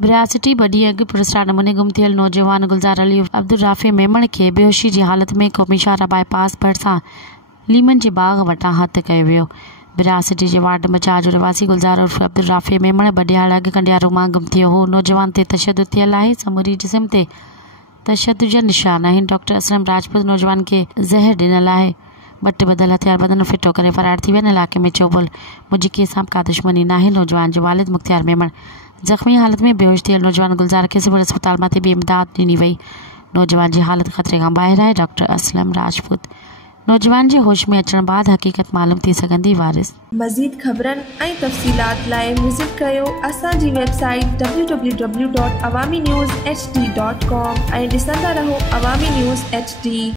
82 ॾींहं अॻु पुरस्कार नमूने गुम थियल नौजवान गुलज़ार अली अब्दुल राफ़ी मेमण खे बेहोशी जी हालत में क़ौमी शाहरा बाईपास भरिसां लीमन जे बाग वटां हथु कयो वियो। 82 जे वार्ड मचार जो रिवासी गुलज़ार उर्फ़ अब्दुल राफ़ी मेमण ॿ ॾियार अॻु कंडियारो मां गुम थियो हो। नौजवान ते तशद्दुद थियल आहे। समूरी जिस्म ते तशद्दुद जा निशान आहिनि। डॉक्टर असलम राजपूत नौजवान खे ज़हर ॾिनल आहे। बट बदल हथियार बदन फिटो करे फरार थी विया। इलाइक़े में चोबल मुंहिंजी कंहिंसां का दुश्मनी नाहे। नौजवान जो वालिद मुख्तियार मेमण ज़ख़्मी हालत में बेहोश थियल नौजवान गुलज़ार के सिविल अस्पताल में तिबी इमदाद ॾिनी वई। नौजवान की हालत खतरे का ॿाहिरि आहे। डॉक्टर असलम राजपूत नौजवान के होश में अचण बाद हकीकत मालूम थी सकंदी। वारिस मज़ीद ख़बरन ऐं तफ़सीलात लाइ विज़िट कयो असांजी वेबसाइट www.awamiNewsHD.com ऐं ॾिसंदा रहो अवामी न्यूज़ HD।